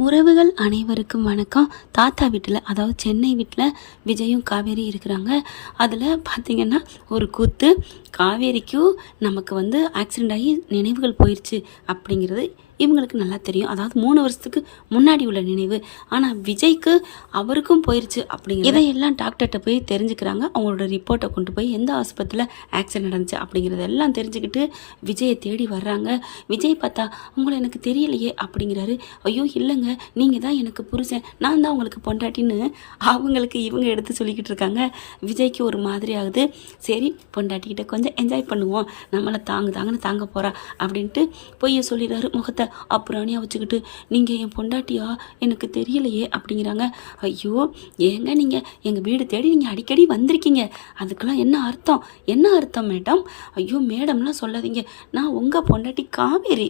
உறவுகள் அனைவருக்கும் வணக்கம். தாத்தா வீட்டில், அதாவது சென்னை வீட்டில் விஜயும் காவேரி இருக்கிறாங்க. அதில் பார்த்திங்கன்னா ஒரு கூத்து, காவேரிக்கும் நமக்கு ஆக்சிடெண்ட் ஆகி நினைவுகள் போயிடுச்சு அப்படிங்கிறது இவங்களுக்கு நல்லா தெரியும். அதாவது 3 வருஷத்துக்கு முன்னாடி உள்ள நினைவு. ஆனால் விஜய்க்கு அவருக்கும் போயிடுச்சு அப்படிங்கிறது இதையெல்லாம் டாக்டர்கிட்ட போய் தெரிஞ்சுக்கிறாங்க. அவங்களோட ரிப்போர்ட்டை கொண்டு போய் எந்த ஆஸ்பத்திரியில் ஆக்சிடெண்ட் நடந்துச்சு அப்படிங்கிறதெல்லாம் தெரிஞ்சுக்கிட்டு விஜயை தேடி வர்றாங்க. விஜய் பார்த்தா உங்களை எனக்கு தெரியலையே அப்படிங்கிறாரு. ஐயோ இல்லைங்க, நீங்கள் தான் எனக்கு புருஷன், நான் தான் உங்களுக்கு பொண்டாட்டின்னு அவங்களுக்கு இவங்க எடுத்து சொல்லிக்கிட்டு இருக்காங்க. விஜய்க்கு ஒரு மாதிரி ஆகுது. சரி, பொண்டாட்டிக்கிட்ட கொஞ்சம் என்ஜாய் பண்ணுவோம், நம்மளை தாங்கன்னு தாங்க போகிறா அப்படின்ட்டு பொய்ய சொல்லிடுறாரு. முகத்தை அப்புறாணியாக வச்சுக்கிட்டு, நீங்கள் என் பொண்டாட்டியா, எனக்கு தெரியலையே அப்படிங்கிறாங்க. ஐயோ ஏங்க, நீங்கள் எங்கள் வீடு தேடி நீங்கள் அடிக்கடி வந்திருக்கீங்க, அதுக்கெல்லாம் என்ன அர்த்தம் மேடம்? ஐயோ மேடம்லாம் சொல்லாதீங்க, நான் உங்கள் பொண்டாட்டி காவேரி.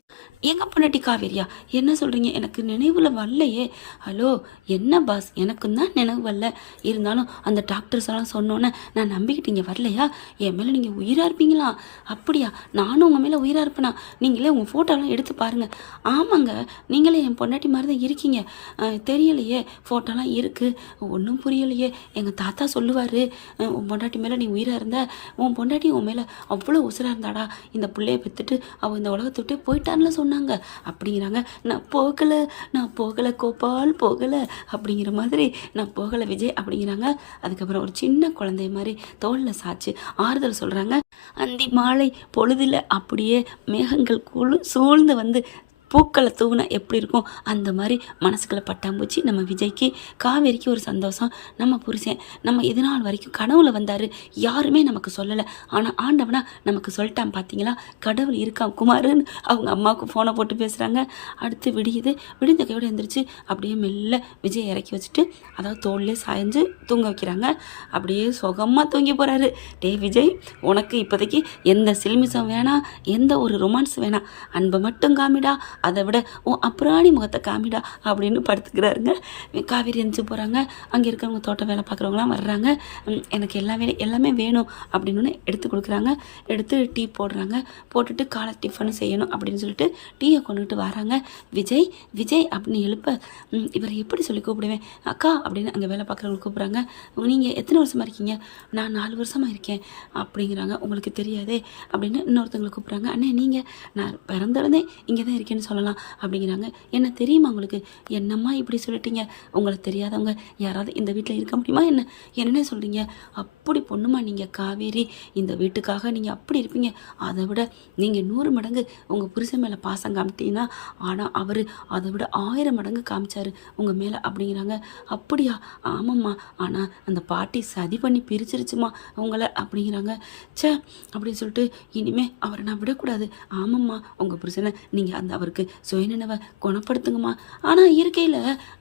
எங்கள் பொண்டாட்டி காவேரியா? என்ன சொல்கிறீங்க? எனக்கு நினைவில் வரலையே. ஹலோ, என்ன பாஸ், எனக்கும் தான் நினைவு வரல. இருந்தாலும் அந்த டாக்டர்ஸ் எல்லாம் சொன்னோன்னே நான் நம்பிக்கிட்டு இங்கே வரலையா? என் மேலே நீங்கள் உயிராக இருப்பீங்களா? அப்படியா? நானும் உங்கள் மேலே உயிராக இருப்பேனா? நீங்களே உங்கள் ஃபோட்டோலாம் எடுத்து பாருங்கள். ஆமாங்க, நீங்களே என் பொண்டாட்டி மாதிரி தான் இருக்கீங்க. தெரியலையே, ஃபோட்டோலாம் இருக்குது, ஒன்றும் புரியலையே. எங்கள் தாத்தா சொல்லுவார், உன் பொண்டாட்டி மேலே நீ உயிராக இருந்த, உன் பொண்டாட்டி உன் மேலே அவ்வளோ உசுராக இருந்தாடா, இந்த பிள்ளைய பெற்றுட்டு அவள் இந்த உலகத்தை விட்டு போயிட்டான்னு சொன்னாங்க அப்படிங்கிறாங்க. நான் போகலை கோபால், போகலை அப்படிங்கிற மாதிரி, நான் போகலை விஜய் அப்படிங்கிறாங்க. அதுக்கப்புறம் ஒரு சின்ன குழந்தை மாதிரி தோளில் சாச்சு ஆறுதல் சொல்கிறாங்க. அந்தி மாலை பொழுதில் அப்படியே மேகங்கள் சூழ்ந்து பூக்களை தூவினா எப்படி இருக்கும் அந்த மாதிரி மனசுக்குள்ள பட்டாம்பூச்சி. நம்ம விஜய்க்கு காவேரிக்கு ஒரு சந்தோஷம். நம்ம புருஷன் நம்ம இது நாள் வரைக்கும் கனவுல வந்தார், யாருமே நமக்கு சொல்லலை, ஆனால் ஆண்டவனா நமக்கு சொல்லிட்டான். பார்த்தீங்களா, கடவுள் இருக்கான் குமாருன்னு அவங்க அம்மாவுக்கு ஃபோனை போட்டு பேசுகிறாங்க. அடுத்து விடிந்த கையோடு எழுந்திரிச்சு அப்படியே மெல்ல விஜய் இறக்கி வச்சுட்டு, அதாவது தோல்லே சாய்ஞ்சு தூங்க வைக்கிறாங்க. அப்படியே சுகமாக தூங்கி போகிறாரு. டே விஜய், உனக்கு இப்போதைக்கு எந்த சில்மிசம் வேணாம், எந்த ஒரு ரொமான்ஸ் வேணாம், அன்பை மட்டும் காமிடா, அதை விட உன் அப்புறாணி முகத்தை காமிடா அப்படின்னு படுத்துக்கிறாருங்க. காவேரி எழுந்துச்சு போகிறாங்க. அங்கே இருக்கிறவங்க தோட்டம் வேலை பார்க்குறவங்களாம் வர்றாங்க. எனக்கு எல்லாமே வேணும் அப்படின்னு எடுத்து கொடுக்குறாங்க. எடுத்து டீ போடுறாங்க. போட்டுட்டு காலை டிஃபனும் செய்யணும் அப்படின்னு சொல்லிட்டு டீயை கொண்டுகிட்டு வராங்க. விஜய் அப்படின்னு எழுப்ப இவர் எப்படி சொல்லி கூப்பிடுவேன்? அக்கா அப்படின்னு அங்கே வேலை பார்க்குறவங்க கூப்பிட்றாங்க. நீங்கள் எத்தனை வருஷமாக இருக்கீங்க? நான் 4 வருஷமாக இருக்கேன் அப்படிங்கிறாங்க. உங்களுக்கு தெரியாதே அப்படின்னு இன்னொருத்தவங்களை கூப்பிட்றாங்க. அண்ணே நீங்கள், நான் பிறந்ததுலேருந்தே இங்கே தான் இருக்கேன்னு சொல்லலாம் அப்படிங்கிறாங்க. என்ன தெரியுமா உங்களுக்கு? என்னம்மா இப்படி சொல்லிட்டீங்க? உங்களை தெரியாதவங்க யாராவது இந்த வீட்டில் இருக்க முடியுமா? என்னென்ன சொல்கிறீங்க? அப்படி பொண்ணுமா நீங்கள் காவேரி, இந்த வீட்டுக்காக நீங்கள் அப்படி இருப்பீங்க. அதை விட நீங்கள் 100 மடங்கு உங்கள் புருஷன் மேலே பாசம் காமிட்டீங்கன்னா, ஆனால் அவர் அதை விட 1000 மடங்கு காமிச்சார் உங்கள் மேலே அப்படிங்கிறாங்க. அப்படியா? ஆமாம்மா, ஆனால் அந்த பாட்டி சதி பண்ணி பிரிச்சிருச்சுமா உங்களை அப்படிங்கிறாங்க. சே அப்படின்னு சொல்லிட்டு, இனிமேல் அவரை நான் விடக்கூடாது. ஆமாம்மா, உங்கள் புருஷனை நீங்கள் அவருக்கு சுயநினைவை குணப்படுத்துங்கம்மா. ஆனால் இருக்கையில்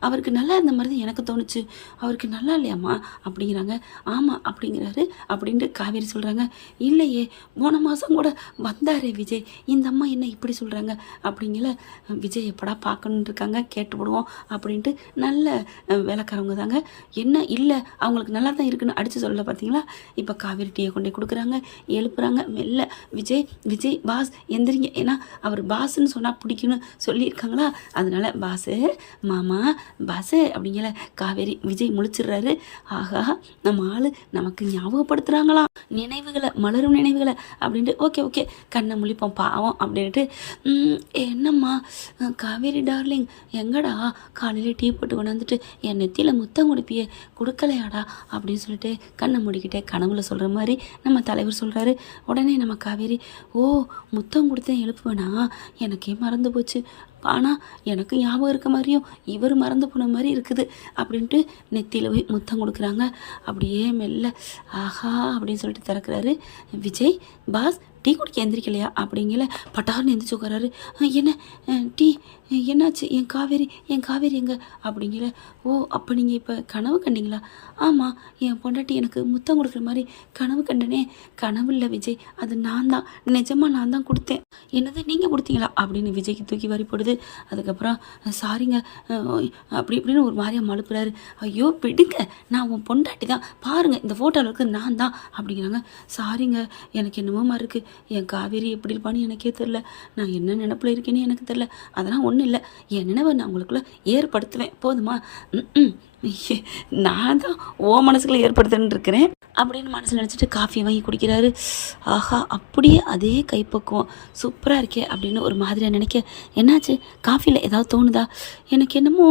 அவருக்கு நல்லா இருந்த மாதிரி தான் எனக்கு தோணுச்சு, அவருக்கு நல்லா இல்லையாம்மா அப்படிங்கிறாங்க. ஆமாம் அப்படிங்கிறாரு அப்படின்ட்டு காவேரி சொல்கிறாங்க. இல்லையே, போன மாதம் கூட வந்தாரே விஜய், இந்த அம்மா என்ன இப்படி சொல்கிறாங்க அப்படிங்கிற. விஜய் எப்படா பார்க்கணுன்னு இருக்காங்க, கேட்டு விடுவோம் அப்படின்ட்டு நல்ல வேலைக்காரவங்க தாங்க. என்ன இல்லை, அவங்களுக்கு நல்லா தான் இருக்குன்னு அடித்து சொல்ல. பார்த்தீங்களா, இப்போ காவேரி டீயை கொண்டு கொடுக்குறாங்க, எழுப்புறாங்க. மெல்ல விஜய் பாஸ் எந்திரிங்க, ஏன்னா அவர் பாஸ்ன்னு சொன்னால் பிடிக்குன்னு சொல்லியிருக்காங்களா, அதனால பாஸு மாமா பாஸு அப்படிங்கிற. காவேரி விஜய் முழிச்சிடுறாரு. ஆகா, நம்ம ஆள் நமக்கு ஞாபகப்படுத்துகிறாங்களாம் நினைவுகளை, மலரும் நினைவுகளை அப்படின்ட்டு. ஓகே கண்ணை முழிப்போம் பாவம் அப்படின்ட்டு. என்னம்மா காவேரி டார்லிங், எங்கடா காலையில் டீ போட்டு கொண்டாந்துட்டு என் நெத்தியில் முத்தம் கொடுப்பியே, கொடுக்கலையாடா அப்படின்னு சொல்லிட்டு கண்ணை மூடிக்கிட்டே கனவுல சொல்கிற மாதிரி நம்ம தலைவர் சொல்கிறாரு. உடனே நம்ம காவேரி, ஓ முத்தம் கொடுத்தேன் எழுப்புவேனா, எனக்கே மறந்து போச்சு, ஆனால் எனக்கு ஞாபகம் இருக்க மாதிரியும் இவர் மறந்து போன மாதிரி இருக்குது அப்படின்ட்டு நெத்தியில் போய் முத்தம் கொடுக்குறாங்க. அப்படியே மெல்ல ஆஹா அப்படின்னு சொல்லிட்டு திறக்கிறாரு. விஜய் பாஸ் டீ குடிக்க எந்திரிக்கலையா அப்படிங்கல. பட்டார்னு எந்திரிச்சு உட்காராரு. என்ன டீ, என்னாச்சு? என் காவேரி எங்க அப்படிங்கிற. ஓ அப்போ நீங்கள் இப்போ கனவு கண்டீங்களா? ஆமாம், என் பொண்டாட்டி எனக்கு முத்தம் கொடுக்குற மாதிரி கனவு கண்டனே. கனவு இல்லை விஜய், அது நிஜமாக நான் தான் கொடுத்தேன். என்னது நீங்கள் கொடுத்தீங்களா அப்படின்னு விஜய்க்கு தூக்கி வாரி போடுது. அதுக்கப்புறம் சாரிங்க அப்படி இப்படின்னு ஒரு மாதிரியாக மழுப்புறாரு. ஐயோ விடுங்க, நான் உன் பொண்டாட்டி தான், பாருங்கள் இந்த ஃபோட்டோவில் இருக்குது நான் தான் அப்படிங்கிறாங்க. சாரிங்க, எனக்கு என்னமோ மாதிரி இருக்குது, என் காவேரி எப்படி இருப்பான்னு எனக்கே தெரில. நான் என்ன நினப்பில் இருக்கேன்னு எனக்கு தெரில. அதெல்லாம் ஒன்றும் இல்லை. என் நினைவை நான் உங்களுக்குள்ளே ஏற்படுத்துவேன் போதுமா? ம் நான் தான் ஓ மனசுக்குள்ளே ஏற்படுத்துன்னு இருக்கிறேன் அப்படின்னு மனசில் நினச்சிட்டு காஃபி வாங்கி குடிக்கிறாரு. ஆஹா, அப்படியே அதே கைப்பக்குவம் சூப்பராக இருக்கே அப்படின்னு ஒரு மாதிரியாக நினைக்க, என்னாச்சு காஃபியில் ஏதாவது தோணுதா? எனக்கு என்னமோ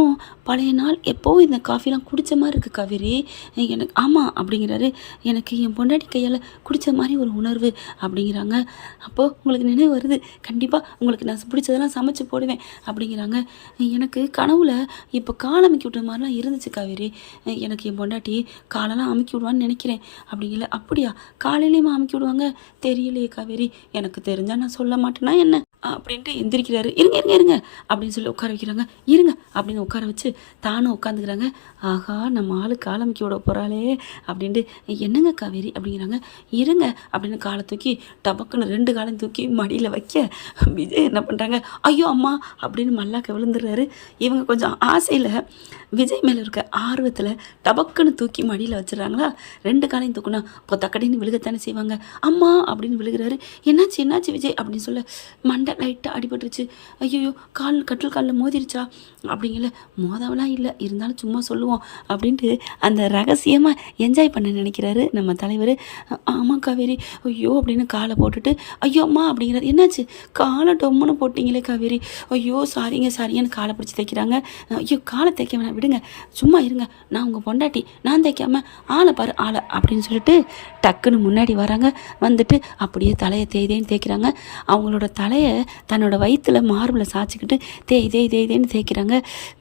பழைய நாள் எப்போ இந்த காஃபிலாம் குடித்த மாதிரி இருக்குது காவேரி. எனக்கு ஆமாம் அப்படிங்கிறாரு. எனக்கு என் பொண்டாட்டி கையால் குடித்த மாதிரி ஒரு உணர்வு அப்படிங்கிறாங்க. அப்போது உங்களுக்கு நினைவு வருது, கண்டிப்பாக உங்களுக்கு நான் பிடிச்சதெல்லாம் சமைச்சு போடுவேன் அப்படிங்கிறாங்க. எனக்கு கனவுல இப்போ கால் அமுக்கி விட்ட மாதிரிலாம் இருந்துச்சு காவேரி. எனக்கு என் பொண்டாட்டி காலெல்லாம் அமுக்கி விடுவான்னு நினைக்கிறேன் அப்படிங்கல. அப்படியா, காலையிலேயுமா அமுக்கி விடுவாங்க? தெரியலையே காவேரி, எனக்கு தெரிஞ்சால் நான் சொல்ல மாட்டேன்னா என்ன அப்படின்ட்டு எந்திரிக்கிறாரு. இருங்க இருங்க இருங்க அப்படின்னு சொல்லி உட்கார வைக்கிறாங்க. இருங்க அப்படின்னு உட்கார வச்சு தானும் உட்காந்துக்கிறாங்க. ஆஹா, நம்ம ஆளு கால் அமுக்கி விட போகிறாளே அப்படின்ட்டு, என்னங்க காவேரி அப்படிங்கிறாங்க. இருங்க அப்படின்னு காலை தூக்கி டபக்குன்னு 2 காலையும் தூக்கி மடியில் வைக்க விஜய் என்ன பண்ணுறாங்க, ஐயோ அம்மா அப்படின்னு மல்லாக்க விழுந்துடுறாரு. இவங்க கொஞ்சம் ஆசையில் விஜய் மேலே இருக்க ஆர்வத்தில் டபக்குன்னு தூக்கி மடியில் வச்சிடறாங்களா. 2 காலையும் தூக்குனா இப்போ தக்கடின்னு விழுகத்தானே செய்வாங்க. அம்மா அப்படின்னு விழுகிறாரு. என்னாச்சு என்னாச்சு விஜய் அப்படின்னு சொல்ல, மண்டை லைட்டாக அடிபட்டுருச்சு. ஐயோ, கட்டில் காலில் மோதிருச்சா அப்படிங்கல. மோதவெல்லாம் இல்லை, இருந்தாலும் சும்மா சொல்லுவோம் அப்படின்ட்டு அந்த ரகசியமாக என்ஜாய் பண்ண நினைக்கிறாரு நம்ம தலைவர். ஆமாம் காவேரி, ஐயோ அப்படின்னு காலை போட்டுட்டு ஐயோ அம்மா அப்படிங்கிறாரு. என்னாச்சு, காலை டொம்முன்னு போட்டிங்களே காவேரி, ஐயோ சாரிங்க சாரிங்கன்னு காலை பிடிச்சி தைக்கிறாங்க. ஐயோ காலை தைக்க வேணாம் விடுங்க, சும்மா இருங்க, நான் உங்கள் பொண்டாட்டி, நான் தைக்காம ஆளை பாரு ஆளை அப்படின்னு சொல்லிட்டு டக்குன்னு முன்னாடி வராங்க. வந்துட்டு அப்படியே தலையை தேய்தேன்னு தேய்க்கிறாங்க. அவங்களோட தலையை தன்னோட வயிற்றுல மார்பில் சாய்ச்சிக்கிட்டு தேய்தேன்னு தேய்க்கிறாங்க.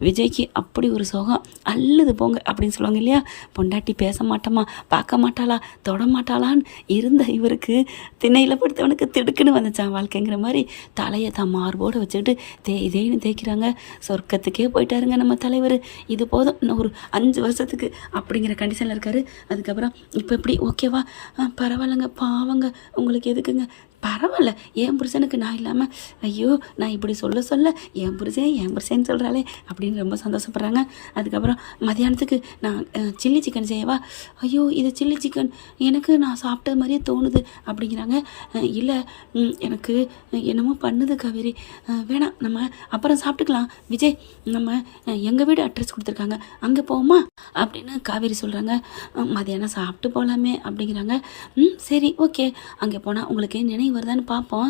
விஜய்க்கு அப்படி ஒரு சுகம், அல்லது போங்க அப்படின்னு சொல்லுவாங்க இல்லையா. பொண்டாட்டி பேச மாட்டோமா, பார்க்க மாட்டாளா, தொட மாட்டாளான்னு இருந்த இவருக்கு திண்ணையில் படுத்தவனுக்கு திடுக்குன்னு வந்துச்சான் வாழ்க்கைங்கிற மாதிரி தலையை தான் மார்போடு வச்சுக்கிட்டு தேய்தேன்னு தேய்க்கிறாங்க. சொர்க்கத்துக்கே போயிட்டாருங்க நம்ம தலைவர். இது போதும், இன்னும் ஒரு 5 வருஷத்துக்கு அப்படிங்கிற கண்டிஷனில் இருக்கார். அதுக்கப்புறம் இப்போ எப்படி ஓகேவா, பரவாயில்லைங்க, பாவங்க, உங்களுக்கு எதுக்குங்க, பரவாயில்ல, என் புருஷனுக்கு நான் இல்லாமல், ஐயோ நான் இப்படி சொல்ல என் புருஷன் சொல்கிறாளே அப்படின்னு ரொம்ப சந்தோஷப்படுறாங்க. அதுக்கப்புறம் மதியானத்துக்கு நான் சில்லி சிக்கன் செய்யவா? ஐயோ இது சில்லி சிக்கன் எனக்கு நான் சாப்பிட்ட மாதிரியே தோணுது அப்படிங்கிறாங்க. இல்லை எனக்கு என்னமோ பண்ணுது காவேரி, வேணாம் நம்ம அப்புறம் சாப்பிட்டுக்கலாம் விஜய், நம்ம எங்கள் வீடு அட்ரஸ் கொடுத்துருக்காங்க, அங்கே போவோமா அப்படின்னு காவேரி சொல்கிறாங்க. மதியானம் சாப்பிட்டு போகலாமே அப்படிங்கிறாங்க. சரி ஓகே, அங்கே போனால் உங்களுக்கு நினைவு வருதான்னு பார்ப்போம்.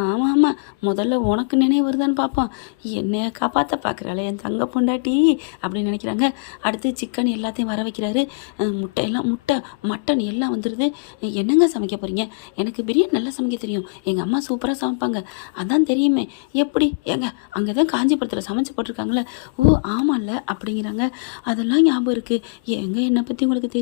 ஆமாம், முதல்ல உனக்கு நினைவு வருதான்னு பார்ப்போம். என்னைய காப்பாற்ற பார்க்குறாளே என் தங்க பொண்டாட்டி அப்படின்னு நினைக்கிறாங்க. அடுத்து சிக்கன் எல்லாத்தையும் வர வைக்கிறாரு. முட்டை மட்டன் எல்லாம் வந்துடுது. என்னங்க சமைக்க போகிறீங்க? எனக்கு பிரியாணி நல்லா சமைக்க தெரியும், எங்கள் அம்மா சூப்பராக சமைப்பாங்க, அதான் தெரியுமே. எப்படி ஏங்க, அங்கே தான் காஞ்சிபுரத்தில் சமைச்சு போட்டிருக்காங்களே. ஓ ஆமாம்ல அப்படிங்கிறாங்க. அதெல்லாம் ஞாபகம் இருக்குது. ஏங்க என்னை பற்றி உங்களுக்கு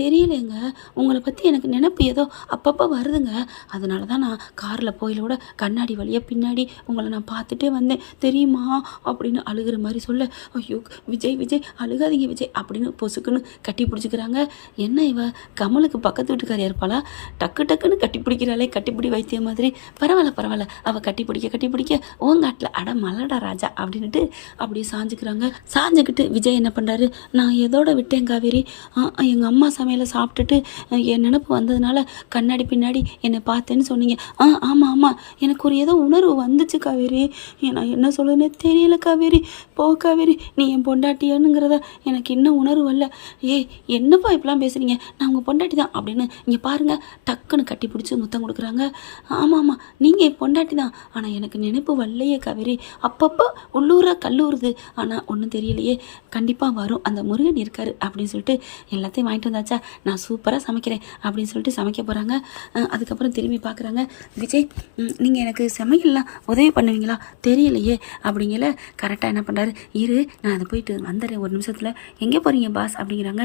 தெரியலைங்க, உங்களை பற்றி எனக்கு நினைப்பு ஏதோ அப்பப்போ வருதுங்க. அதனால தான் நான் காரில் போயில கூட கண்ணாடி வழியாக பின்னாடி உங்களை நான் பார்த்துட்டே வந்தேன் தெரியுமா அப்படின்னு அழுகிற மாதிரி சொல்ல, ஐயோ விஜய் அழுகாதீங்க விஜய் அப்படின்னு பொசுக்குன்னு கட்டி பிடிச்சிக்கிறாங்க. என்ன இவ கமலுக்கு பக்கத்து வீட்டுக்காரியா இருப்பாளா, டக்குன்னு கட்டி பிடிக்கிறாளே, கட்டிப்பிடி வைத்திய மாதிரி. பரவாயில்ல, அவள் கட்டி பிடிக்க ஓங்காட்டில் அட மலடா ராஜா அப்படின்ட்டு அப்படியே சாஞ்சுக்கிட்டு விஜய் என்ன பண்ணுறாரு, நான் எதோட விட்டேன் காவேரி, எங்கள் அம்மா சமையலை சாப்பிட்டுட்டு என் நினப்பு வந்ததுனால கண்ணாடி பின்னாடி என்னை பார்த்தேன்னு சொன்னீங்க. ஆமாம், எனக்கு ஒரு ஏதோ உணர்வு வந்துச்சு காவேரி, நான் என்ன சொல்லுதுன்னே தெரியல காவேரி. போ காவேரி, நீ என் பொண்டாட்டியானுங்கிறத எனக்கு இன்னும் உணர்வு வரல. ஏய் என்னப்பா இப்பெல்லாம் பேசுகிறீங்க, நான் உங்கள் பொண்டாட்டி தான் அப்படின்னு இங்கே பாருங்கள் டக்குன்னு கட்டி பிடிச்சி முத்தம் கொடுக்குறாங்க. ஆமாம், நீங்கள் என் பொண்டாட்டி தான், ஆனால் எனக்கு நினைப்பு வரலையே காவேரி, அப்பப்போ உள்ளூராக கல்லூருது, ஆனால் ஒன்றும் தெரியலையே, கண்டிப்பாக வரும், அந்த முருகன் இருக்கார் அப்படின்னு சொல்லிட்டு எல்லாத்தையும் வாங்கிட்டு வந்தாச்சா, நான் சூப்பராக சமைக்கிறேன் அப்படின்னு சொல்லிட்டு சமைக்க போகிறாங்க. அதுக்கப்புறம் திரும்பி பார்க்குறாங்க. விஜய் நீங்கள் எனக்கு சமையல்லாம் உதவி பண்ணுவீங்களா தெரியலையே அப்படிங்கல. கரெக்டாக என்ன பண்ணுறாரு, இரு நான் அதை போயிட்டு வந்துடுறேன் ஒரு நிமிஷத்தில். எங்கே போகிறீங்க பாஸ் அப்படிங்கிறாங்க.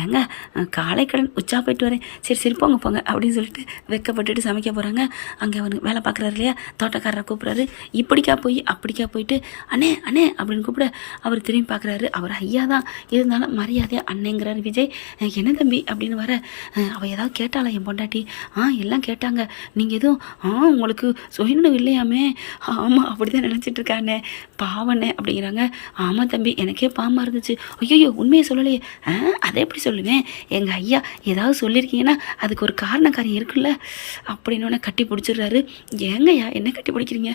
ஏங்க காலைக்கடன் உச்சா போயிட்டு வரேன். சரி போங்க அப்படின்னு சொல்லிட்டு வெக்கப்பட்டுட்டு சமைக்க போகிறாங்க. அங்கே அவனுக்கு வேலை பார்க்குறாரு இல்லையா, தோட்டக்காரரை கூப்பிட்றாரு. இப்படிக்கா போயிட்டு அண்ணே அப்படின்னு கூப்பிட அவர் திரும்பி பார்க்குறாரு. அவர் ஐயா தான், இருந்தாலும் மரியாதையாக அண்ணேங்கிறாரு விஜய். என்ன தம்பி அப்படின்னு வர, அவள் ஏதாவது கேட்டாளா என் பொண்டாட்டி? எல்லாம் கேட்டாங்க, நீங்கள் எதுவும் உங்களுக்கு சுயநினைவு இல்லையாமே? ஆமாம் அப்படி தான் நினச்சிட்ருக்காண்ணே, பாவண்ணே அப்படிங்கிறாங்க. ஆமாம் தம்பி, எனக்கே பாவமாக இருந்துச்சு. ஐயோ உண்மையை சொல்லலையே. அதை எப்படி சொல்லுவேன்? எங்கள் ஐயா ஏதாவது சொல்லியிருக்கீங்கன்னா அதுக்கு ஒரு காரணக்காரியம் இருக்குல்ல அப்படின்னு கட்டி பிடிச்சிடுறாரு. ஏங்கய்யா என்ன கட்டி பிடிக்கிறீங்க?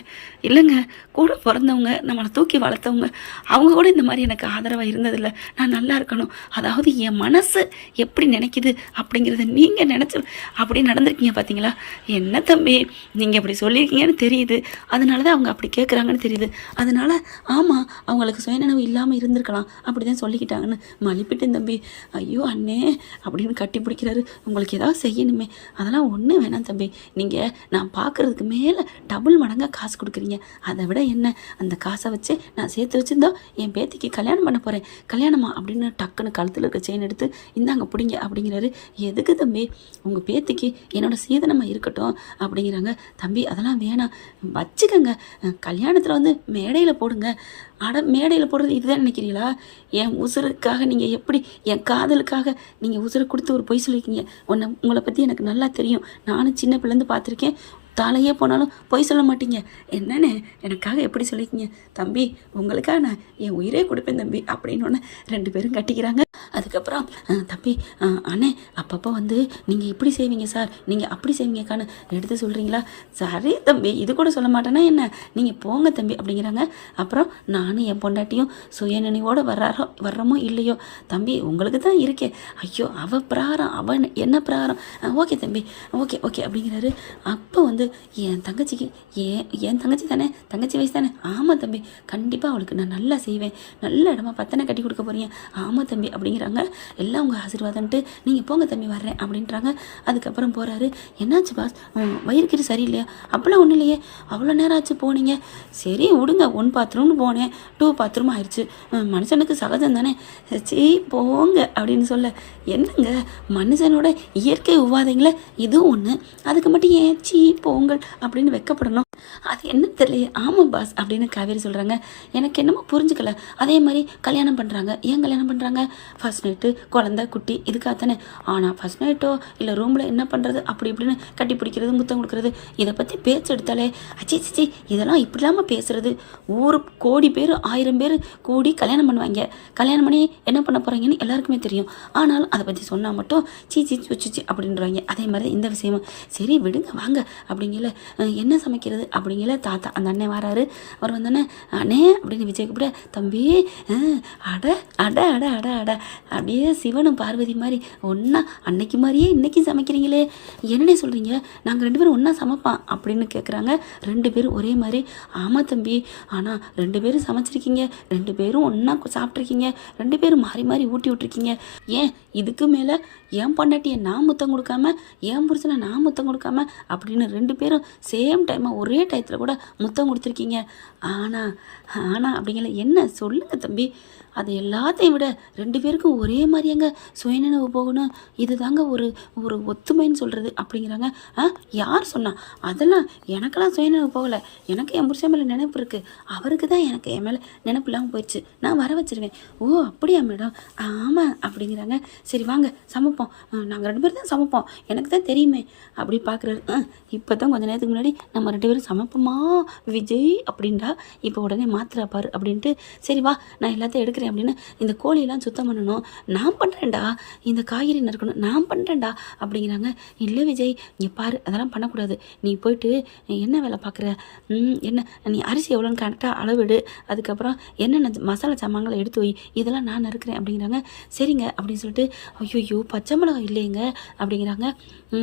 இல்லைங்க, கூட பிறந்தவங்க, நம்மளை தூக்கி வளர்த்தவங்க, அவங்க கூட இந்த மாதிரி எனக்கு ஆதரவாக இருந்ததில்லை. நான் நல்லா இருக்கணும், அதாவது என் மனசு எப்படி நினைக்குது அப்படிங்கிறத நீங்கள் நினச்சி அப்படி நடந்திருக்கீங்க பார்த்தீங்களா? என்ன தம்பி நீங்கள் இப்படி சொல்லியிருக்கீங்கன்னு தெரியுது, அதனால தான் அவங்க அப்படி கேட்குறாங்கன்னு தெரியுது. அதனால் ஆமாம் அவங்களுக்கு சுயநினைவு இல்லாமல் இருந்திருக்கலாம், அப்படி தான் சொல்லிக்கிட்டாங்கன்னு மலிப்பிட்டேன் தம்பி. ஐயோ அண்ணே அப்படின்னு கட்டி பிடிக்கிறாரு. உங்களுக்கு ஏதாவது செய்யணுமே, அதெல்லாம் ஒன்றும் வேணாம் தம்பி. நீங்கள் நான் பார்க்குறதுக்கு மேலே டபுள் மடங்காக காசு கொடுக்குறீங்க. அதை விட என்ன, அந்த காசை வச்சு நான் சேர்த்து வச்சுருந்தோம் என் பேத்திக்கு கல்யாணம் பண்ண போகிறேன். கல்யாணமா அப்படின்னு டக்குன்னு கழுத்தில் இருக்க செயின் எடுத்து இந்தாங்க பிடிங்க அப்படிங்கிறாரு. எதுக்கு தம்பி? உங்கள் பேத்திக்கு என்னோட சீதனமாக இருக்கட்டும் அப்படிங்கிறாங்க. தம்பி அதெல்லாம் வேணாம், வச்சுக்கோங்க, கல்யாணத்தில் மேடையில் போடுங்க. மேடையில் போடுறது இதுதான் நினைக்கிறீங்களா? என் உசுருக்காக நீங்கள் எப்படி, என் காதலுக்காக நீங்கள் உசுரை கொடுத்து ஒரு பொய் சொல்லியிருக்கீங்க. உங்களை பற்றி எனக்கு நல்லா தெரியும், நானும் சின்ன பிள்ளைந்து பார்த்துருக்கேன். தாலையே போனாலும் பொய் சொல்ல மாட்டீங்க. என்னன்னு எனக்காக எப்படி சொல்லிக்கிங்க? தம்பி உங்களுக்காக நான் என் உயிரே கொடுப்பேன் தம்பி அப்படின்னு 2 பேரும் கட்டிக்கிறாங்க. அதுக்கப்புறம் தம்பி அண்ணே அப்பப்போ நீங்கள் இப்படி செய்வீங்க சார், நீங்கள் அப்படி செய்வீங்கக்கான்னு எடுத்து சொல்கிறீங்களா? சரி தம்பி, இது கூட சொல்ல மாட்டேன்னா என்ன, நீங்கள் போங்க தம்பி அப்படிங்கிறாங்க. அப்புறம் நானும் என் பொண்டாட்டியும் சுயநினைவோடு வர்றோமோ இல்லையோ தம்பி உங்களுக்கு தான் இருக்கே. ஐயோ அவள் பிராரம், அவன் என்ன பிராரம், ஓகே தம்பி ஓகே ஓகே அப்படிங்கிறாரு. அப்போ என் தங்கச்சிக்கு என் தங்கச்சி தானே, தங்கச்சி வயசு தானே, ஆமாம் தம்பி கண்டிப்பாக அவளுக்கு நான் நல்லா செய்வேன், நல்ல இடமா பத்தனை கட்டி கொடுக்க போகிறீங்க, ஆமாம் தம்பி அப்படிங்கிறாங்க. எல்லாம் உங்கள் ஆசீர்வாதம்ட்டு நீங்கள் போங்க தம்பி வர்றேன் அப்படின்றாங்க. அதுக்கப்புறம் போகிறாரு. என்னாச்சு பாஸ், வயிறுக்கிட்டு சரியில்லையா? அப்போலாம் ஒன்றும் இல்லையே, அவ்வளோ நேரம் ஆச்சு போனீங்க. சரி விடுங்க, 1 பாத்ரூம்னு போனேன், 2 பாத்ரூம் ஆயிடுச்சு, மனுஷனுக்கு சகஜம் தானே, சரி போங்க அப்படின்னு சொல்ல, என்னங்க மனுஷனோட இயற்கை உவாதைங்கள இதுவும் ஒன்று, அதுக்கு மட்டும் ஏன் சீ பொங்கல் அப்படின்னு வெக்கப்படணும்? அது என்ன தெரியலையே. ஆமாம் பாஸ் அப்படின்னு காவேரி சொல்கிறாங்க. எனக்கு என்னமோ புரிஞ்சுக்கல. அதே மாதிரி கல்யாணம் பண்ணுறாங்க. ஏன் கல்யாணம் பண்ணுறாங்க? ஃபர்ஸ்ட் நைட்டு குழந்தை குட்டி இதுக்காகத்தானே. ஆனால் ஃபர்ஸ்ட் நைட்டோ இல்லை ரூமில் என்ன பண்ணுறது அப்படி இப்படின்னு கட்டி பிடிக்கிறது, முத்தம் கொடுக்குறது, இதை பற்றி பேச்சு எடுத்தாலே அச்சி இதெல்லாம் இப்படி இல்லாமல் பேசுகிறது. ஊர் கோடி பேர் 1000 பேர் கூடி கல்யாணம் பண்ணுவாங்க. கல்யாணம் பண்ணி என்ன பண்ண போகிறாங்கன்னு எல்லாருக்குமே தெரியும். ஆனால் அதை பற்றி சொன்னால் மட்டும் சீச்சி அப்படின்றாங்க. அதே மாதிரி இந்த விஷயமும் சரி விடுங்க வாங்க அப்படிங்கல. என்ன சமைக்கிறது அப்படிங்கல. தாத்தா அந்த அண்ணன் வராரு. அவர் வந்தோடனே அண்ணே அப்படின்னு விஜய் கூப்பிட, தம்பி அட அட அட அட அட அப்படியே சிவனும் பார்வதி மாதிரி ஒன்றா அன்னைக்கு மாதிரியே இன்றைக்கி சமைக்கிறீங்களே, என்னன்னே சொல்கிறீங்க? நாங்கள் 2 பேரும் ஒன்றா சமைப்பான் அப்படின்னு கேட்குறாங்க. 2 பேரும் ஒரே மாதிரி. ஆமாம் தம்பி, ஆனால் 2 பேரும் சமைச்சிருக்கீங்க, 2 பேரும் ஒன்றா சாப்பிட்ருக்கீங்க, 2 பேரும் மாறி மாறி ஊட்டி விட்ருக்கீங்க. ஏன் இதுக்கு மேலே என் பொண்டாட்டியை நான் முத்தம் கொடுக்காம, என் புருஷனை நான் முத்தம் கொடுக்காம அப்படின்னு 2 பேரும் சேம் டைமாக ஒரே டயத்தில் கூட முத்தம் கொடுத்துருக்கீங்க. ஆனால் அப்படிங்கிற என்ன சொல்லுங்கள் தம்பி? அது எல்லாத்தையும் விட 2 பேருக்கும் ஒரே மாதிரியாங்க சுயநினைவு போகணும். இது தாங்க ஒரு ஒத்துமைன்னு சொல்கிறது அப்படிங்கிறாங்க. யார் சொன்னா? அதெல்லாம் எனக்கெல்லாம் சுயநினைவு போகலை. எனக்கு என் புருஷன் மேலே நினைப்பு இருக்குது, அவருக்கு தான் எனக்கு என் மேலே நினைப்பு இல்லாமல் போயிடுச்சு, நான் வர வச்சிருவேன். ஓ அப்படியா மேடம்? ஆமாம் அப்படிங்கிறாங்க. சரி வாங்க சமைப்போம், நாங்கள் 2 பேரும் தான் சமைப்போம், எனக்கு தான் தெரியுமே அப்படி பார்க்குறாரு. இப்போ தான் கொஞ்சம் நேரத்துக்கு முன்னாடி நம்ம 2 பேரும் சமைப்போமா விஜய் அப்படின்டா, இப்போ உடனே மாத்திரா பாரு அப்படின்ட்டு, சரி வா நான் எல்லாத்தையும் எடுக்கிறேன் அப்படின்னு இந்த கோழியெல்லாம் சுத்தம் பண்ணணும், நான் பண்ணுறேன்டா, இந்த காய்கறி நறுக்கணும், நான் பண்ணுறேன்டா அப்படிங்கிறாங்க. இல்லை விஜய் இங்கே பாரு, அதெல்லாம் பண்ணக்கூடாது, நீ போயிட்டு என்ன வேலை பார்க்குற, என்ன நீ அரிசி எவ்வளோன்னு கரெக்டாக அளவிடு, அதுக்கப்புறம் என்னென்ன மசாலா சாமான்களை எடுத்து வை, இதெல்லாம் நான் நறுக்கிறேன் அப்படிங்கிறாங்க. சரிங்க அப்படின்னு சொல்லிட்டு, ஐயோ பச்சை மிளகாய் இல்லைங்க அப்படிங்கிறாங்க.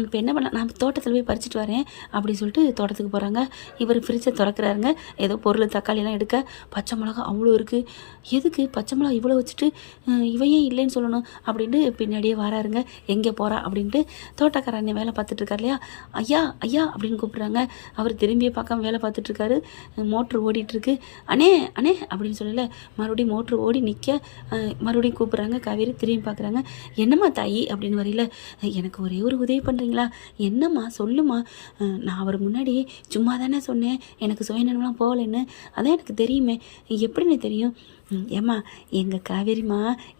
இப்போ என்ன பண்ண, நான் தோட்டத்தில் போய் பறிச்சுட்டு வரேன் அப்படின்னு சொல்லிட்டு தோட்டத்துக்கு போகிறாங்க. இவர் ஃப்ரிட்ஜை திறக்கிறாருங்க, ஏதோ பொருள் தக்காளியெல்லாம் எடுக்க. பச்சை மிளகா அவ்வளோ இருக்குது, எதுக்கு பச்சை மிளகா இவ்வளோ வச்சுட்டு இவையே இல்லைன்னு சொல்லணும் அப்படின்ட்டு பின்னாடியே வராருங்க. எங்கே போகிறா அப்படின்ட்டு தோட்டக்காரண்ணே வேலை பார்த்துட்ருக்கார் இல்லையா, ஐயா ஐயா அப்படின்னு கூப்பிட்றாங்க. அவர் திரும்பியே பார்க்காம வேலை பார்த்துட்ருக்காரு. மோட்ரு ஓடிட்டுருக்கு. அண்ணே அண்ணே அப்படின்னு சொல்லல, மறுபடியும் மோட்ரு ஓடி நிற்க மறுபடியும் கூப்பிட்றாங்க. காவேரி திரும்பி பார்க்குறாங்க. என்னம்மா தாயி அப்படின்னு வரையில, எனக்கு ஒரே ஒரு உதவி பண்ணுறீங்களா? என்னம்மா சொல்லுமா, நான் அவர் முன்னாடி சும்மா தானே சொன்னேன் எனக்கு சுயநலம்லாம் போகலைன்னு. அதான் எனக்கு தெரியுமே. எப்படின்னு தெரியும்? ஏம்மா எங்கள் காவேரிம்மா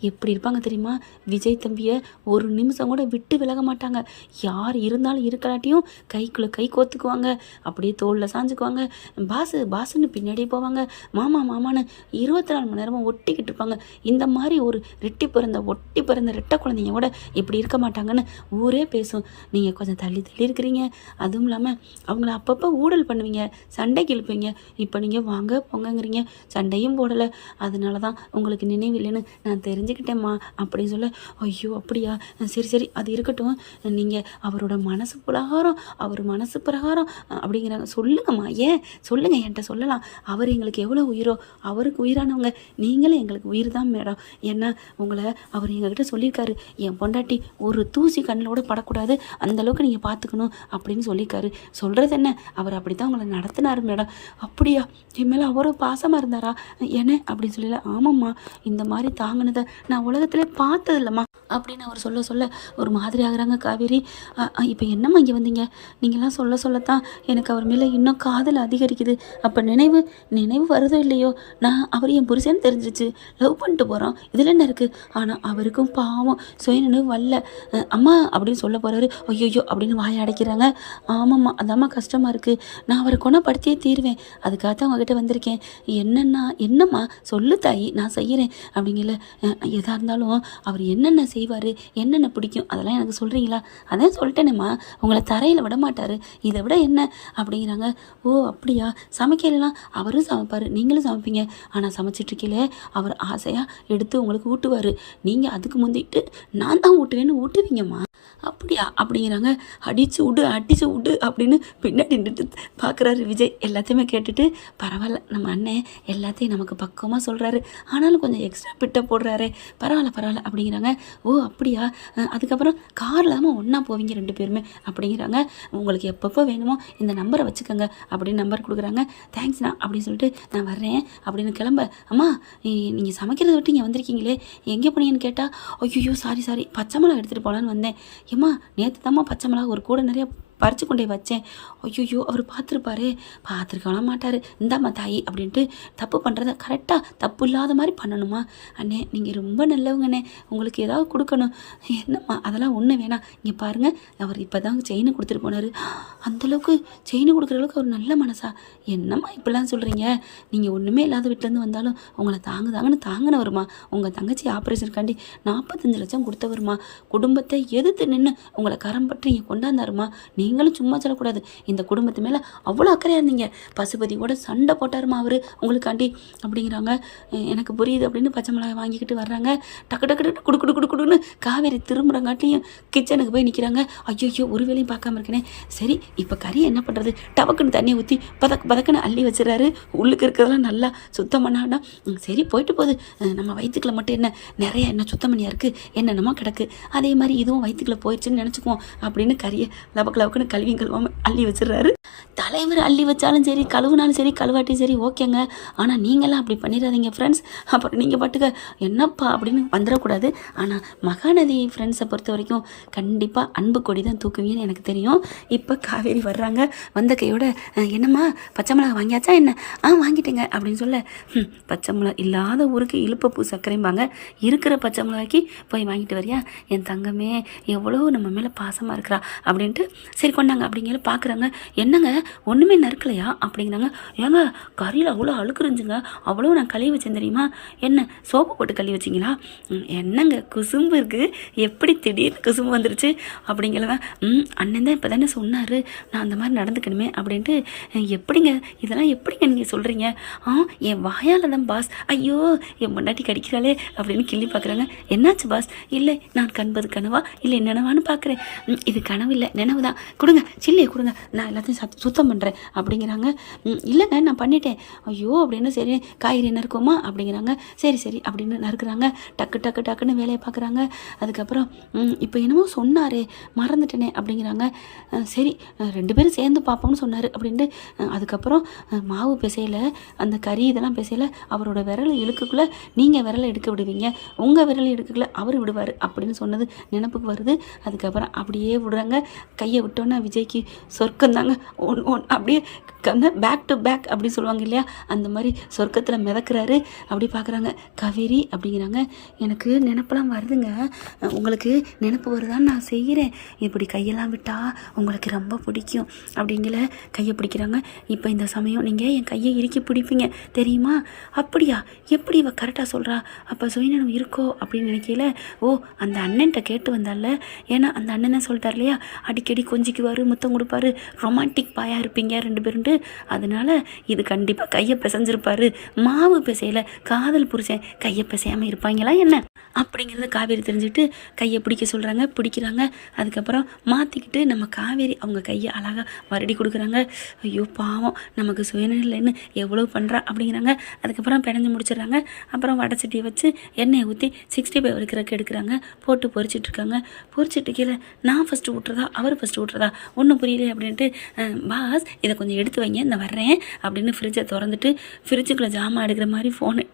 எப்படி இருப்பாங்க தெரியுமா? விஜய் தம்பியை ஒரு நிமிஷம் கூட விட்டு விலக மாட்டாங்க. யார் இருந்தாலும் இருக்கலாட்டியும் கைக்குள்ளே கை கோத்துக்குவாங்க, அப்படியே தோளில் சாஞ்சுக்குவாங்க, பாசு பாசுன்னு பின்னாடியே போவாங்க, மாமா மாமான்னு 24 மணி நேரமும் ஒட்டிக்கிட்டு இருப்பாங்க. இந்த மாதிரி ஒரு ஒட்டி பிறந்த ரெட்டை குழந்தைங்க கூட இப்படி இருக்க மாட்டாங்கன்னு ஊரே பேசும். நீங்கள் கொஞ்சம் தள்ளி தள்ளி இருக்கிறீங்க. அதுவும் இல்லாமல் அவங்கள அப்பப்போ ஊடல் பண்ணுவீங்க, சண்டைக்கு இழுப்பீங்க. இப்போ நீங்கள் வாங்க போங்கங்கிறீங்க, சண்டையும் போடலை. அதனால தான் உங்களுக்கு நினைவில்லைன்னு நான் தெரிஞ்சுக்கிட்டேம்மா அப்படின்னு சொல்ல, ஐயோ அப்படியா, சரி சரி அது இருக்கட்டும், நீங்கள் அவரோட மனசு பிரகாரம் அப்படிங்கிறாங்க. சொல்லுங்கம்மா, ஏன் சொல்லுங்கள், என்கிட்ட சொல்லலாம். அவர் எங்களுக்கு எவ்வளோ உயிரோ, அவருக்கு உயிரானவங்க நீங்களும் எங்களுக்கு உயிர் தான் மேடம். ஏன்னா உங்களை அவர் எங்ககிட்ட சொல்லியிருக்காரு, என் பொண்டாட்டி ஒரு தூசி கண்ணிலோட படக்கூடாது, அந்தளவுக்கு நீங்கள் பார்த்துக்கணும் அப்படின்னு சொல்லியிருக்காரு. சொல்கிறது என்ன, அவர் அப்படி தான் உங்களை நடத்தினார் மேடம். அப்படியா, என் மேலே அவரோ பாசமாக இருந்தாரா என்ன அப்படின்னு சொல்லல. ஆமாம்மா, இந்த மாதிரி தாங்கினதை நான் உலகத்திலே பார்த்ததில்லம்மா அப்படின்னு அவர் சொல்ல ஒரு மாதிரி ஆகுறாங்க காவேரி. இப்போ என்னம்மா இங்கே வந்தீங்க? நீங்களாம் சொல்லத்தான் எனக்கு அவர் மேலே இன்னும் காதல் அதிகரிக்குது. அப்போ நினைவு வருதோ இல்லையோ, நான் அவர் என் புருஷன்னு தெரிஞ்சிச்சு, லவ் பண்ணிட்டு போகிறோம், இதில் என்ன இருக்குது? ஆனால் அவருக்கும் பாவம் சுயநினைவு வரல. அம்மா அப்படின்னு சொல்ல போகிறாரு. ஐயோ அப்படின்னு வாயை அடைக்கிறாங்க. ஆமாம்மா, அதாம்மா கஷ்டமாக இருக்குது. நான் அவரை குணப்படுத்தியே தீருவேன், அதுக்காகத்தான் உங்ககிட்ட வந்திருக்கேன். என்னம்மா சொல்லு தாயி, நான் செய்கிறேன் அப்படிங்கல. எதாக இருந்தாலும் அவர் என்னென்ன செய்வார், என்னென்ன பிடிக்கும் அதெல்லாம் எனக்கு சொல்கிறீங்களா? அதான் சொல்லிட்டேனேம்மா, உங்களை தரையில் விட மாட்டார், இதை விட என்ன அப்படிங்கிறாங்க. ஓ அப்படியா, சமைக்கலாம் அவரும் சமைப்பார், நீங்களும் சமைப்பீங்க. ஆனால் சமைச்சிட்ருக்கீங்களே அவர் ஆசையாக எடுத்து உங்களுக்கு ஊட்டுவார், நீங்கள் அதுக்கு முந்திட்டு நான் தான் ஊட்டுவேன்னு ஊட்டுவீங்கம்மா. அப்படியா அப்படிங்கிறாங்க. அடிச்சு விடு அப்படின்னு பின்னாடி நின்று பார்க்குறாரு விஜய். எல்லாத்தையுமே கேட்டுட்டு, பரவாயில்ல நம்ம அண்ணன் எல்லாத்தையும் நமக்கு பக்குவமாக சொல்கிறாரு, ஆனாலும் கொஞ்சம் எக்ஸ்ட்ரா பிட்ட போடுறாரு, பரவாயில்ல அப்படிங்கிறாங்க. ஓ அப்படியா, அதுக்கப்புறம் காரில் தான் ஒன்றா போவீங்க 2 பேருமே அப்படிங்கிறாங்க. உங்களுக்கு எப்பப்போ வேணுமோ இந்த நம்பரை வச்சுக்கோங்க அப்படின்னு நம்பர் கொடுக்குறாங்க. தேங்க்ஸ்ண்ணா அப்படின்னு சொல்லிட்டு நான் வர்றேன் அப்படின்னு கிளம்ப. அம்மா நீங்கள் சமைக்கிறத விட்டு இங்கே வந்திருக்கீங்களே, எங்கே போனீங்கன்னு கேட்டால், ஐயோ சாரி பச்சை மிளகா எடுத்துகிட்டு போகலான்னு வந்தேன். ஏம்மா நேற்று தாம்மா பச்சை மிளகா ஒரு கூட நிறையா பறித்து கொண்டே வச்சேன். ஐயோ அவர் பார்த்துருக்கலாம் மாட்டார், இந்தாம்மா தாயி அப்படின்ட்டு தப்பு பண்ணுறத கரெக்டாக தப்பு இல்லாத மாதிரி பண்ணணுமா? அண்ணே நீங்கள் ரொம்ப நல்லவங்கண்ணே, உங்களுக்கு ஏதாவது கொடுக்கணும். என்னம்மா அதெல்லாம் ஒன்றும் வேணாம், இங்கே பாருங்கள் அவர் இப்போ தான் செயின் கொடுத்துட்டு போனார். அந்தளவுக்கு செயின் கொடுக்குற அளவுக்கு அவர் நல்ல மனசா? என்னம்மா இப்படிலாம் சொல்கிறீங்க? நீங்கள் ஒன்றுமே இல்லாத வீட்டிலேருந்து வந்தாலும் உங்களை தாங்கினவருமா. உங்கள் தங்கச்சி ஆப்ரேஷனுக்காண்டி 45 லட்சம் கொடுத்தவருமா. குடும்பத்தை எதிர்த்து நின்று உங்களை கரம் பற்றி இங்கே கொண்டாந்தாருமா. நீங்களும் சும்மா சொல்லக்கூடாது, இந்த குடும்பத்து மேலே அவ்வளோ அக்கறையாக இருந்தீங்க. பசுபதியோட சண்டை போட்டாருமா அவர் உங்களுக்காண்டி அப்படிங்கிறாங்க. எனக்கு புரியுது அப்படின்னு பச்சை மிளகாய் வாங்கிக்கிட்டு வர்றாங்க. டக்கு குடுன்னு காவேரி திரும்புறங்காட்டியும் கிச்சனுக்கு போய் நிற்கிறாங்க. ஐயோ ஒரு வேலையும் பார்க்காம இருக்கனே. சரி இப்போ கறி என்ன பண்ணுறது, டபக்குன்னு தண்ணியை ஊற்றி பதக்குன்னு அள்ளி வச்சுறாரு. உள்ளுக்கு இருக்கிறதெல்லாம் நல்லா சுத்தம் பண்ணாடா. சரி போயிட்டு போகுது, நம்ம வயிற்றுக்குள்ள மட்டும் நிறைய என்ன சுத்தம் பண்ணியா இருக்குது, என்னென்னமோ கிடக்கு, அதே மாதிரி இதுவும் வயிற்றுக்குள்ள போயிடுச்சுன்னு நினச்சிக்குவோம் அப்படின்னு கறியை லவக்குன்னு கழுவாமல் அள்ளி வச்சிடறாரு. தலைவர் அள்ளி வச்சாலும் சரி, கழுவுனாலும் சரி, கழுவாட்டியும் சரி, ஓகேங்க. ஆனால் நீங்களாம் அப்படி பண்ணிடாதீங்க ஃப்ரெண்ட்ஸ். அப்புறம் நீங்கள் பாட்டுக்க என்னப்பா அப்படின்னு வந்துடக்கூடாது. ஆனால் மகாநதி ஃப்ரெண்ட்ஸை பொறுத்த வரைக்கும் கண்டிப்பாக அன்பு கொடி தான் தூக்குவீங்கன்னு எனக்கு தெரியும். இப்போ காவேரி வர்றாங்க. வந்த கையோட, என்னம்மா பச்சை மிளகா வாங்கியாச்சா என்ன? வாங்கிட்டேங்க அப்படின்னு சொல்ல, பச்சை மிளகா இல்லாத ஊருக்கு இழுப்பப்பூ சர்க்கரைம்பாங்க, இருக்கிற பச்சை மிளகாய்க்கு போய் வாங்கிட்டு வரியா? என் தங்கமே எவ்வளோ நம்ம மேலே பாசமாக இருக்கிறா அப்படின்ட்டு, சரி கொண்டாங்க அப்படிங்கிற பார்க்குறாங்க. என்னங்க ஒன்றுமே நறுக்கலையா அப்படிங்கிறாங்க. ஏங்க கறியில் அவ்வளோ அழுக்கு இருந்துச்சுங்க, அவ்வளோ நான் கழுவி வச்சேன் தெரியுமா? என்ன சோப்பு போட்டு கழுவி வச்சிங்களா? என்னங்க குசும்பு இருக்குது, எப்படி திடீர்னு குசும்பு வந்துருச்சு அப்படிங்கிறவன், அண்ணன் தான் இப்போ தானே சொன்னார் நான் அந்த மாதிரி நடந்துக்கணுமே அப்படின்ட்டு. எப்படிங்க இதெல்லாம் எப்படிங்க நீங்கள் சொல்கிறீங்க? என் வாயால் தான் பாஸ். ஐயோ என் முன்னாடி கடிக்கிறாளே அப்படின்னு கிள்ளி பார்க்குறாங்க. என்னாச்சு பாஸ்? இல்லை நான் கண்பது கனவா இல்லை நினைவான்னு பார்க்குறேன். இது கனவு இல்லை நினைவு தான், கொடுங்க சில்லியை கொடுங்க, நான் எல்லாத்தையும் சுத்தம் பண்ணுறேன் அப்படிங்கிறாங்க. இல்லைங்க நான் பண்ணிட்டேன். ஐயோ அப்படின்னு, சரி காய்கறி நறுக்குமா அப்படிங்கிறாங்க. சரி அப்படின்னு நறுக்குறாங்க. டக்குன்னு வேலையை பார்க்குறாங்க. அதுக்கப்புறம் இப்போ என்னமோ சொன்னார் மறந்துட்டேனே அப்படிங்கிறாங்க. சரி 2 பேரும் சேர்ந்து பார்ப்போம்னு சொன்னார் அப்படின்ட்டு. அதுக்கப்புறம் மாவு பிசையில் அந்த கறி இதெல்லாம் பிசையில் அவரோட விரல் இழுக்குக்குள்ளே நீங்கள் விரலை எடுக்க விடுவீங்க, உங்கள் விரல் எடுக்கக்குள்ளே அவர் விடுவார் அப்படின்னு சொன்னது நினப்புக்கு வருது. அதுக்கப்புறம் அப்படியே விடுறாங்க. கையை விட்டோன்னா விஜய்க்கு சொர்க்கம் தாங்க. அப்படியே இருக்காங்க. பேக் டு பேக் அப்படி சொல்லுவாங்க இல்லையா, அந்த மாதிரி சொர்க்கத்தில் மிதக்கிறாரு. அப்படி பார்க்குறாங்க. காவேரி அப்படிங்கிறாங்க. எனக்கு நினப்பெல்லாம் வருதுங்க. உங்களுக்கு நினப்பு வருதான்னு நான் செய்கிறேன். இப்படி கையெல்லாம் விட்டால் உங்களுக்கு ரொம்ப பிடிக்கும் அப்படிங்கிற கையை பிடிக்கிறாங்க. இப்போ இந்த சமயம் நீங்கள் என் கையை இறுக்கி பிடிப்பீங்க தெரியுமா? அப்படியா? எப்படி இவ கரெக்டாக சொல்கிறா? அப்போ சுயநலம் இருக்கோ அப்படின்னு நினைக்கல. ஓ, அந்த அண்ணன்ட்ட கேட்டு வந்தால. ஏன்னா அந்த அண்ணன் தான் சொல்லிட்டார் இல்லையா, அடிக்கடி கொஞ்சிக்குவார், முத்தம் கொடுப்பாரு, ரொமான்டிக் பாயாக இருப்பீங்க 2 பேருண்டு. அதனால இது கண்டிப்பாக கையை பிசைஞ்சிருப்பாரு. மாவு பிசையில காதல் புருஷன் கையை பிசையாமல் இருப்பாங்களா என்ன அப்படிங்கிறத காவேரி தெரிஞ்சுக்கிட்டு கையை பிடிக்க சொல்கிறாங்க. பிடிக்கிறாங்க. அதுக்கப்புறம் மாற்றிக்கிட்டு நம்ம காவேரி அவங்க கையை அழகாக வருடி கொடுக்குறாங்க. ஐயோ பாவம், நமக்கு சுயநிலைன்னு எவ்வளோ பண்ணுறா அப்படிங்கிறாங்க. அதுக்கப்புறம் பிணைஞ்சு முடிச்சிடுறாங்க. அப்புறம் வடச்சட்டியை வச்சு எண்ணெயை ஊற்றி 65 வரைக்கிறக்கு எடுக்கிறாங்க. போட்டு பொரிச்சிட்ருக்காங்க. பொரிச்சிட்டு கீழே நான் ஃபஸ்ட்டு விட்றதா அவர் ஃபஸ்ட்டு விட்றதா ஒன்றும் புரியல அப்படின்ட்டு, பாஸ் இதை கொஞ்சம் எடுத்து வைங்க, இந்த வர்றேன் அப்படின்னு ஃப்ரிட்ஜை திறந்துட்டு ஃப்ரிட்ஜுக்குள்ளே ஜாமான் எடுக்கிற மாதிரி ஃபோனில்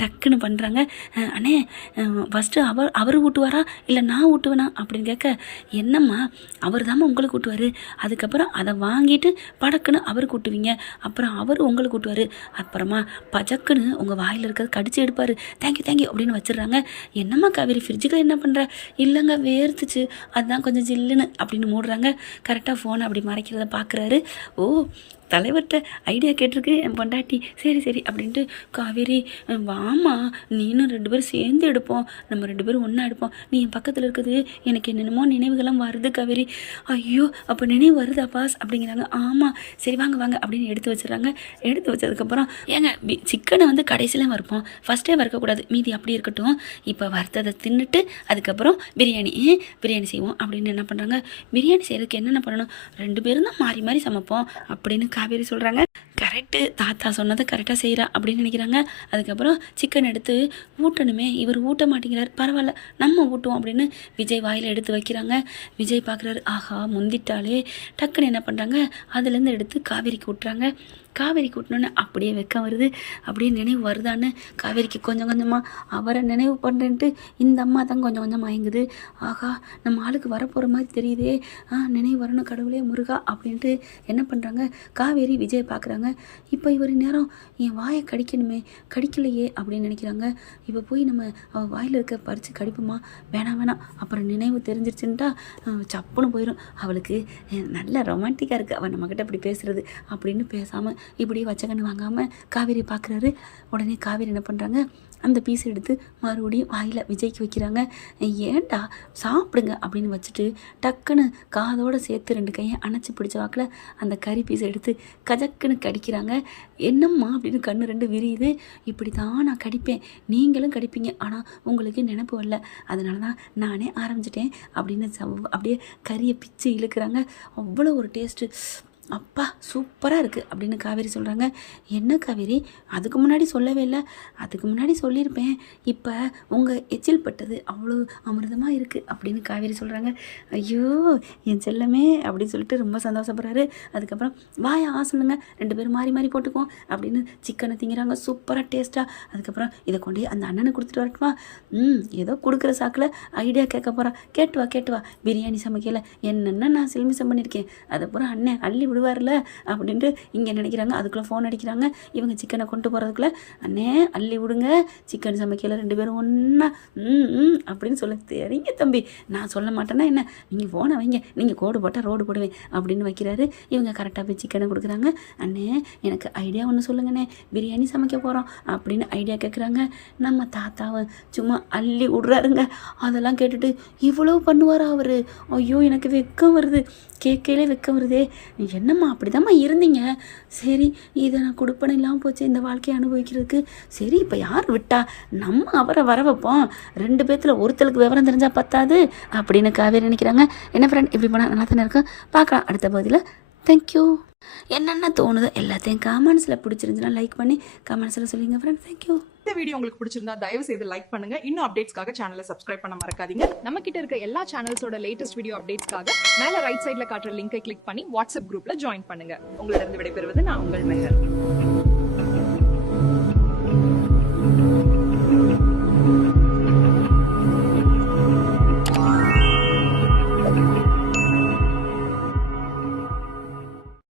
டக்குன்னு பண்ணுறாங்க. அண்ணே ஃபஸ்ட்டு அவர் ஊட்டுவாரா இல்லை நான் ஊட்டுவேனா அப்படின்னு கேட்க, என்னம்மா அவர் தாம்மா உங்களுக்கு ஊட்டுவார், அதுக்கப்புறம் அதை வாங்கிட்டு படக்குன்னு அவருக்கு ஊட்டுவீங்க, அப்புறம் அவர் உங்களுக்கு ஊட்டுவார், அப்புறமா பஜக்குன்னு உங்கள் வாயில் இருக்கிறது கடிச்சு எடுப்பார், தேங்க்யூ அப்படின்னு வச்சிடுறாங்க. என்னம்மா காவேரி ஃப்ரிட்ஜுக்கு என்ன பண்ணுற? இல்லைங்க வேர்த்துச்சு அதுதான் கொஞ்சம் ஜில்லுன்னு அப்படின்னு மூடுறாங்க. கரெக்டாக ஃபோனை அப்படி மறைக்கிறத பார்க்குறாரு. ஓ, தலைவர்கிட்ட ஐடியா கேட்டிருக்கு என் பொண்டாட்டி. சரி அப்படின்ட்டு, காவேரி வாமா நீனும் 2 பேரும் சேர்ந்து எடுப்போம், நம்ம 2 பேரும் ஒன்றா எடுப்போம், நீ என் பக்கத்தில் இருக்குது எனக்கு என்னென்னமோ நினைவுகள்லாம் வருது காவேரி. ஐயோ அப்போ நினைவு வருதா பாஸ் அப்படிங்கிறாங்க. ஆமாம் சரி வாங்க அப்படின்னு எடுத்து வச்சிடறாங்க. எடுத்து வச்சதுக்கப்புறம், ஏங்க சிக்கனை வந்து கடைசியில் வறுப்போம், ஃபஸ்ட்டே வறுக்கக்கூடாது, மீதி அப்படி இருக்கட்டும், இப்போ வறுத்ததை தின்னுட்டு அதுக்கப்புறம் பிரியாணி செய்வோம் அப்படின்னு என்ன பண்ணுறாங்க. பிரியாணி செய்கிறதுக்கு என்னென்ன பண்ணணும், 2 பேரும் தான் மாறி மாறி சமைப்போம் அப்படின்னு காவேரி சொல்கிறாங்க. கரெக்டு, தாத்தா சொன்னதை கரெக்டாக செய்கிறா அப்படின்னு நினைக்கிறாங்க. அதுக்கப்புறம் சிக்கன் எடுத்து ஊட்டணுமே, இவர் ஊட்ட மாட்டேங்கிறார், பரவாயில்ல நம்ம ஊட்டுவோம் அப்படின்னு விஜய் வாயில் எடுத்து வைக்கிறாங்க. விஜய் பார்க்குறாரு, ஆஹா முந்திட்டாலே. டக்குன்னு என்ன பண்ணுறாங்க, அதுலேருந்து எடுத்து காவேரிக்கு ஊட்டுறாங்க. காவேரிக்கு ஊட்டினோன்னே அப்படியே வெக்கம் வருது. அப்படியே நினைவு வருதான்னு காவேரிக்கு கொஞ்சம் கொஞ்சமாக அவரை நினைவு பண்ணுறேன்ட்டு இந்த அம்மா தான் கொஞ்சம் மயங்குது. ஆகா நம்ம ஆளுக்கு வரப்போகிற மாதிரி தெரியுதே, நினைவு வரணும் கடவுளே முருகா அப்படின்ட்டு என்ன பண்ணுறாங்க, காவேரி விஜய் பார்க்குறாங்க. இப்போ இவர் நேரம் என் வாயை கடிக்கணுமே, கடிக்கலையே அப்படின்னு நினைக்கிறாங்க. இப்போ போய் நம்ம அவள் வாயில் இருக்க பறித்து கடிப்போமா? வேணாம், அப்புறம் நினைவு தெரிஞ்சிருச்சுன்ட்டா சப்புன்னு போயிடும். அவளுக்கு நல்ல ரொமான்டிக்காக இருக்குது அவன் நம்மக்கிட்ட இப்படி பேசுகிறது அப்படின்னு பேசாமல் இப்படியே வச்சக்கண்ணு வாங்காமல் காவேரி பார்க்குறாரு. உடனே காவேரி என்ன பண்ணுறாங்க, அந்த பீஸ் எடுத்து மறுபடியும் வாயில் விஜய்க்கு வைக்கிறாங்க. ஏன்டா சாப்பிடுங்க அப்படின்னு வச்சுட்டு டக்குன்னு காதோடு சேர்த்து 2 கையை அணைச்சி பிடிச்ச வாக்கில் அந்த கறி பீஸை எடுத்து கஜக்குன்னு கடிக்கிறாங்க. என்னம்மா அப்படின்னு கண்ணு 2 விரியுது. இப்படி தான் நான் கடிப்பேன், நீங்களும் கடிப்பீங்க, ஆனால் உங்களுக்கு நினப்பு வரல, அதனால தான் நானே ஆரம்பிச்சிட்டேன் அப்படின்னு அப்படியே கறியை பிச்சு இழுக்கிறாங்க. அவ்வளோ ஒரு டேஸ்ட்டு, அப்பா சூப்பராக இருக்குது அப்படின்னு காவேரி சொல்கிறாங்க. என்ன காவேரி அதுக்கு முன்னாடி சொல்லவே இல்லை? அதுக்கு முன்னாடி சொல்லியிருப்பேன், இப்போ உங்கள் எச்சில் பட்டது அவ்வளோ அமிர்தமாக இருக்குது அப்படின்னு காவேரி சொல்கிறாங்க. ஐயோ என் செல்லமே அப்படின்னு சொல்லிட்டு ரொம்ப சந்தோஷப்படுறாரு. அதுக்கப்புறம் வாயா சொல்லுங்கள், 2 பேரும் மாறி போட்டுக்குவோம் அப்படின்னு சிக்கனை திங்கிறாங்க சூப்பராக டேஸ்ட்டாக. அதுக்கப்புறம் இதை கொண்டு அந்த அண்ணனை கொடுத்துட்டு வரட்டுமா? ஏதோ கொடுக்குற சாக்கில் ஐடியா கேட்க போகிறா. கேட்டு வா பிரியாணி சமைக்கல என்னென்ன நான் சில்மிசம் பண்ணியிருக்கேன், அதை பூரா அண்ணன் அள்ளி விடுவார்ல அப்படின்ட்டு இங்கே நினைக்கிறாங்க. அதுக்குள்ளே ஃபோன் அடிக்கிறாங்க. இவங்க சிக்கனை கொண்டு போகிறதுக்குள்ளே, அண்ணே அள்ளி விடுங்க, சிக்கன் சமைக்கல 2 பேரும் ஒன்றா அப்படின்னு சொல்ல. தெரியுங்க தம்பி, நான் சொல்ல மாட்டேன்னா என்ன, நீங்கள் ஃபோனை வைங்க, நீங்கள் கோடு போட்டால் ரோடு போடுவேன் அப்படின்னு வைக்கிறாரு. இவங்க கரெக்டாக போய் சிக்கனை கொடுக்குறாங்க. அண்ணே எனக்கு ஐடியா ஒன்று சொல்லுங்கண்ணே, பிரியாணி சமைக்க போகிறோம் அப்படின்னு ஐடியா கேட்குறாங்க. நம்ம தாத்தாவை சும்மா அள்ளி விடுறாருங்க. அதெல்லாம் கேட்டுட்டு இவ்வளோ பண்ணுவாரா அவர்? ஐயோ எனக்கு வெக்கம் வருது, கேட்கையிலே வெக்கம் வருதே. என்னம்மா அப்படிதாம்மா இருந்தீங்க, சரி இதை நான் கொடுப்பனை இல்லாமல் போச்சு இந்த வாழ்க்கையை அனுபவிக்கிறதுக்கு, சரி இப்போ யார் விட்டா, நம்ம அவரை வர வைப்போம், 2 பேர்த்தில் ஒருத்தருக்கு விவரம் தெரிஞ்சால் பத்தாது அப்படின்னு காவேரி நினைக்கிறாங்க. என்ன ஃப்ரெண்ட் இப்படி போனால் நல்லா தானே இருக்கும், பார்க்கலாம் அடுத்த பகுதியில். தேங்க்யூ. என்னென்ன தோணுதோ எல்லாத்தையும் கமெண்ட்ஸில் பிடிச்சிருந்துச்சுன்னா லைக் பண்ணி கமெண்ட்ஸில் சொல்லுங்கள் ஃப்ரெண்ட். தேங்க்யூ. இந்த வீடியோ உங்களுக்கு பிடிச்சிருந்தா தயவு செய்து லைக் பண்ணுங்க. இன்னும் அப்டேட்ஸ்க்காக சேனலை சப்ஸ்கிரைப் பண்ண மறக்காதீங்க. நம்ம கிட்ட இருக்க எல்லா சேனல்ஸோட லேட்டஸ்ட் வீடியோ அப்டேட்ஸ்க்காக மேல ரைட் சைடுல காட்டுற லிங்கை கிளிக் பண்ணி வாட்ஸ்அப் குரூப்ல ஜாயின் பண்ணுங்க. உங்களிடம் விடைபெறுவது நான் உங்கள் மெஹர்.